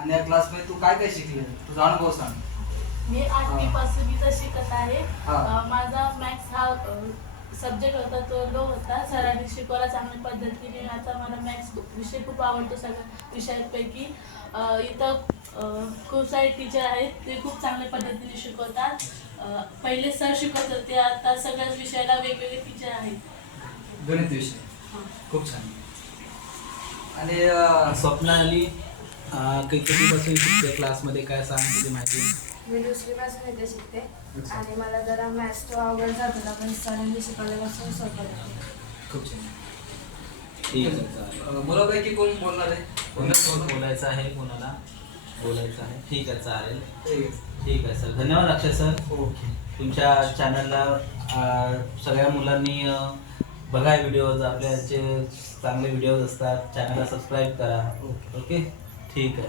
आणि या क्लासमध्ये तू काय काय शिकले, तुझा अनुभव सांग. मी 8वी पासून इथं शिकत आहे. हा. माझा मॅथ्स हा सब्जेक्ट होता, तो लो होता. सरांनी शिकवला चांगल्या पद्धतीने. आता मला मॅथ्स विषय खूप आवडतो सगळ्या विषयांपैकी. इथं खूप सारे टीचर आहेत, ते खूप चांगल्या पद्धतीने शिकवतात. पहिले सर शिकवत होते, आता सगळ्याच विषयाला वेगवेगळे टीचर आहेत. गणित विषय हां. खूप छान. आणि स्वप्नाली कधीपासून शिकते क्लासमध्ये, काय सांग तुझी माहिती. मी दुसरीपासून इथे शिकते आणि मला जरा मॅथ्स तो अवघड जात होता, पण सरांनी शिकवल्यापासून सोपं जातं. खूप छान. ठीक आहे, चालेल. मुलापैकी कोण बोलणार आहे? कोण बोलायचं आहे, कोणाला बोलायचं आहे? ठीक आहे, चालेल. ठीक आहे. ठीक आहे सर, धन्यवाद अक्षय सर. ओके. तुमच्या चॅनलला सगळ्या मुलांनी बघा व्हिडिओज, आपल्याचे चांगले व्हिडिओज असतात. चॅनलला सबस्क्राईब करा. ओके, ठीक आहे.